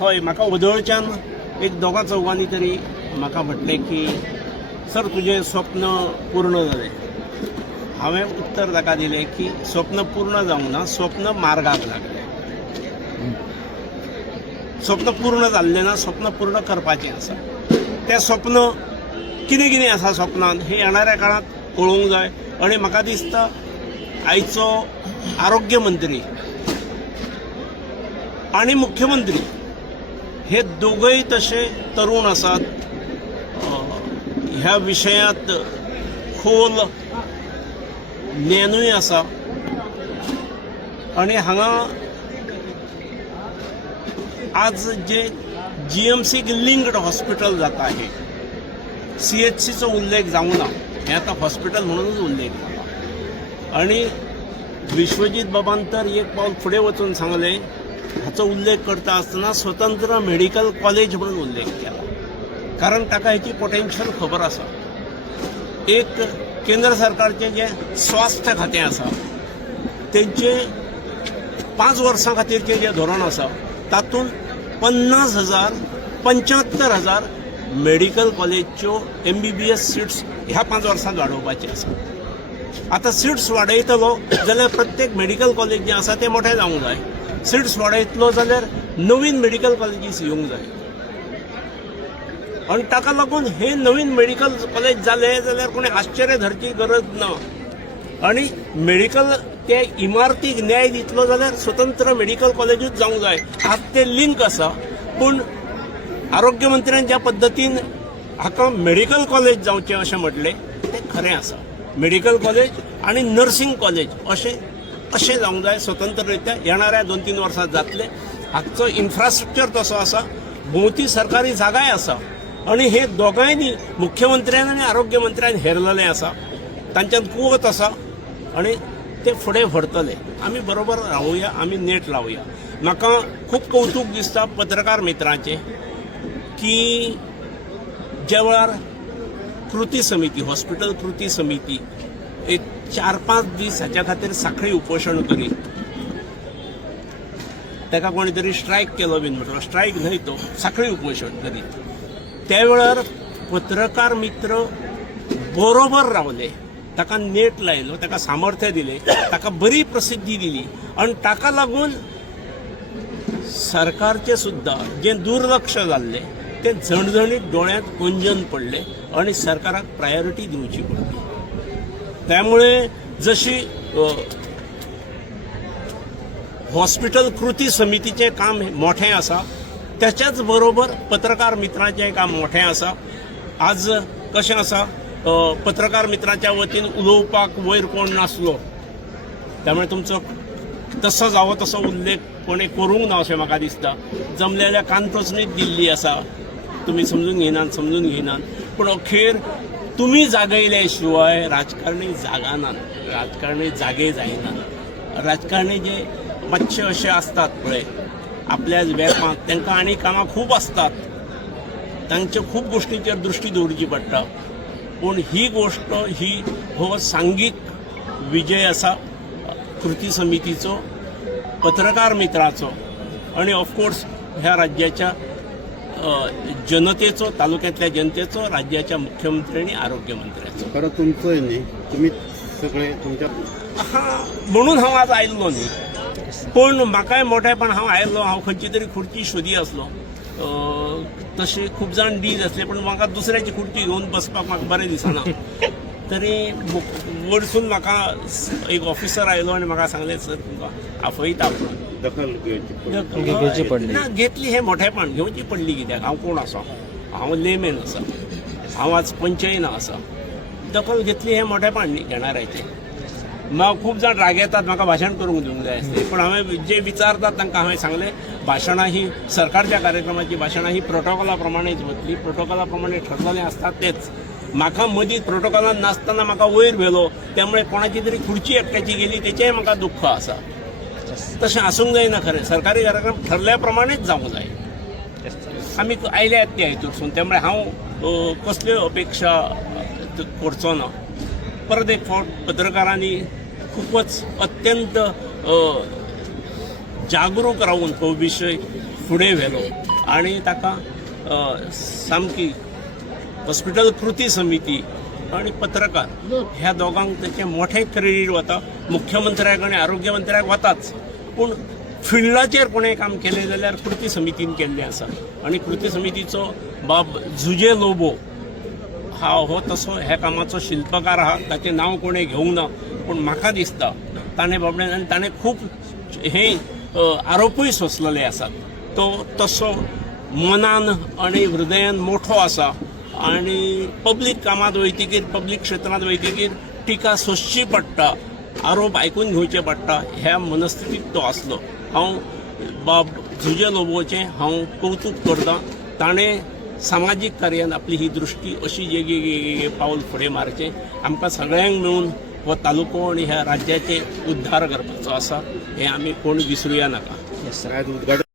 हय म्हाका वदळच्यान एक दोगा चौगांनी तरी म्हाका म्हटलें की सर तुजें स्वप्न पूर्ण जालें. हांवें उत्तर ताका दिलें की स्वप्न पूर्ण जावंक ना, स्वप्न मार्गाक लागलें. स्वप्न पूर्ण जाल्लें ना, स्वप्न पूर्ण करपाचें आसा. तें स्वप्न कितें कितें आसा स्वप्नांत हें येणाऱ्या काळांत कळूंक जाय. आनी म्हाका दिसता आयचो आरोग्य मंत्री आनी मुख्यमंत्री हे दोगूय तशे तरुण आसात. ह्या विशयांत खोल ज्ञानूय आसा. आनी हांगा आज जे GMC लिंक्ड हॉस्पिटल जाता आहे, CHCचो उल्लेख जावंक ना, हें आतां हॉस्पिटल म्हणूनच उल्लेख जाता. आनी विश्वजीत बाबान तर एक पावल फुडें वचून सांगलें, हाचो उल्लेख करता आसतना स्वतंत्र मेडिकल कॉलेज म्हणून उल्लेख केला. कारण ताका हेची पोटेन्शियल खबर आसा. एक केंद्र सरकारचें जें स्वास्थ्य खातें आसा तेंचे 5 वर्सां खातीरचें जें धोरण आसा तातूंत 50,000 75,000 मेडिकल कॉलेजच्यो MBBS सीट्स ह्या 5 वर्सांत वाडोवपाचे आसा. आतां सीट्स वाडयतलो जाल्यार प्रत्येक मेडिकल कॉलेज जें आसा तें मोठें जावंक जाय. सीट्स वाडयतलो जाल्यार नवीन मेडिकल कॉलेजीस येवंक जाय. आनी ताका लागून हे नवीन मेडिकल कॉलेज जाले जाल्यार कोणी आश्चर्य धरची गरज ना. आनी मेडिकल ते इमारतीक न्याय दितलो जाल्यार स्वतंत्र मेडिकल कॉलेजूच जावंक जाय. आज ते लिंक आसा. पूण आरोग्य मंत्र्यान ज्या पद्दतीन हाका मेडिकल कॉलेज जावचें अशें म्हटलें तें खरें आसा. मेडिकल कॉलेज आनी नर्सिंग कॉलेज अशें जावंक जाय स्वतंत्ररित्या. येणाऱ्या 2-3 वर्सांत जातले. हाचो इन्फ्रास्ट्रक्चर तसो आसा, भोंवती सरकारी जागाय आसा. आनी हे दोगांयनी मुख्यमंत्र्यान आनी आरोग्य मंत्र्यान हेरलेलें आसा. तांच्यात कुवत आसा आनी ते फुडें व्हरतले. आमी बरोबर रावुया, आमी नेट लावुया. म्हाका खूब कौतूक दिसता पत्रकार मित्रांचें की ज्या वेळार कृती समिती, हॉस्पिटल कृती समिती एक 4-5 दीस हाच्या खातीर सांखळी उपोशण करीत, ताका कोणी तरी स्ट्रायक केलो बीन म्हटलो, स्ट्रायक न्हय तो सांखळी उपोशण करीत, त्या वेळार पत्रकार मित्र बरोबर रावले. ताका नेट लायलो, ताका सामर्थ्य दिलें, ताका बरी प्रसिद्धी दिली. आनी ताका लागून सरकारचें सुद्दां जें दुर्लक्ष जाल्लें तें झणझणीत दोळ्यांत कोंजन पडलें आनी सरकाराक प्रायोरिटी दिवची पडली. त्यामुळे जशी हॉस्पिटल कृती समितीचें काम मोठें आसा, त्याच्याच बरोबर पत्रकार मित्रांचें काम मोठें आसा. आज कशें आसा, पत्रकार मित्रांच्या वतीन उलोवपाक वयर कोण नासलो, त्यामुळे तुमचो तसो जावो तसो उल्लेख कोणें करूंक ना अशें म्हाका दिसता. जमले जाल्यार कानटोचणीच दिल्ली आसा, तुमी समजून घेयनात. पूण अखेर तुमी जागयले शिवाय राजकारणी जागानात, राजकारणी जागे जायनात. राजकारणी जे मातशे अशे आसतात पळय आपल्या वेपांत, तांकां आनी कामां खूब आसतात, तांच्या खूब गोश्टींचेर दृश्टी दवरची पडटा. पूण ही गोश्ट हो सांघीक विजय आसा कृती समितीचो, पत्रकार मित्राचो आनी ऑफकोर्स ह्या राज्याच्या जनतेचो, तालुक्यांतल्या जनतेचो, राज्याच्या मुख्यमंत्री आनी आरोग्य मंत्र्याचो. खरं तुमचंय न्ही, तुमी सगळे तुमच्या म्हणून हांव आज आयिल्लो न्ही. पूण म्हाकाय मोठेपण हांव आयिल्लो, हांव खंयची तरी खुर्ची सोदी आसलो. तशें खूब जाण डीज आसले, पूण म्हाका दुसऱ्याची खुर्ची घेवन बसपाक म्हाका बरें दिसना. तरी वरसून म्हाका एक ऑफिसर आयलो आनी म्हाका सांगलें, सर तुमकां आपयता म्हणून. दखल घेवची पडली. ना घेतली, हें मोठेपण घेवची पडली. कित्याक हांव कोण आसा, हांव लेमॅन आसा, हांव आज पंचयना आसा. दखल घेतली हें मोठेपण न्ही घेणाऱ्याचें. म्हाका खूब जाण राग येतात, म्हाका भाशण करूंक दिवंक जाय आसलें. पूण हांवें जे विचारतात तांकां हांवें सांगलें, भाशणां ही सरकारच्या कार्यक्रमाची भाशणां ही प्रोटोकॉला प्रमाणेच वतली, प्रोटोकॉला प्रमाणे ठरलेलें आसता तेच. म्हाका मदीं प्रोटोकॉलान नासतना म्हाका वयर व्हेलो, त्यामुळे कोणाची तरी खुर्ची एकट्याची गेली तेचेंय म्हाका दुख्ख आसा. तशें आसूंक जायना. खरें सरकारी कार्यक्रम ठरल्या प्रमाणेच जावंक जाय. आमी आयल्यात त्या हेतूंतसून, त्यामुळे हांव कसल्यो अपेक्षा करचो ना. परत एक फावट पत्रकारांनी खूपच अत्यंत जागरूक राहून हो विषय फुडें व्हेलो आनी ताका सामकी हॉस्पिटल कृती समिती आणि पत्रकार ह्या दोगांक त्याचे मोठे क्रेडीट वता. मुख्यमंत्र्याक आणि आरोग्य मंत्र्याक वताच, पूण फिल्डाचेर कोणें काम केलें जाल्यार कृती समितीन केल्लें आसा. आणि कृती समितीचो बाब जुजे लोबो हो तसो ह्या कामाचो शिल्पकार आहा. ताचें नांव कोणें घेवंक ना, पूण म्हाका दिसता ताणें बाबड्यान आनी ताणें खूब हे आरोपूय सोंसलेले आसात. तो तसो मनान आणि हृदयान मोठो आसा आणि पब्लीक कामात वयतकीर पब्लीक क्षेत्रांत वयतकीर टिका सोंसची पडटा, आरोप आयकून घेवचे पडटा, ह्या मनस्थितीत तो आसलो. हांव बाब जुजे लोबोचें हांव कौतुक करतां. ताणें सामाजीक कार्यान आपली ही दृश्टी अशी जेगे पावल फुडें मारचें. आमकां सगळ्यांक मेळून हो तालुको आणि ह्या राज्याचे उद्धार करपाचो आसा. हें आमी कोण विसरुया नाका. आज उद्घाटन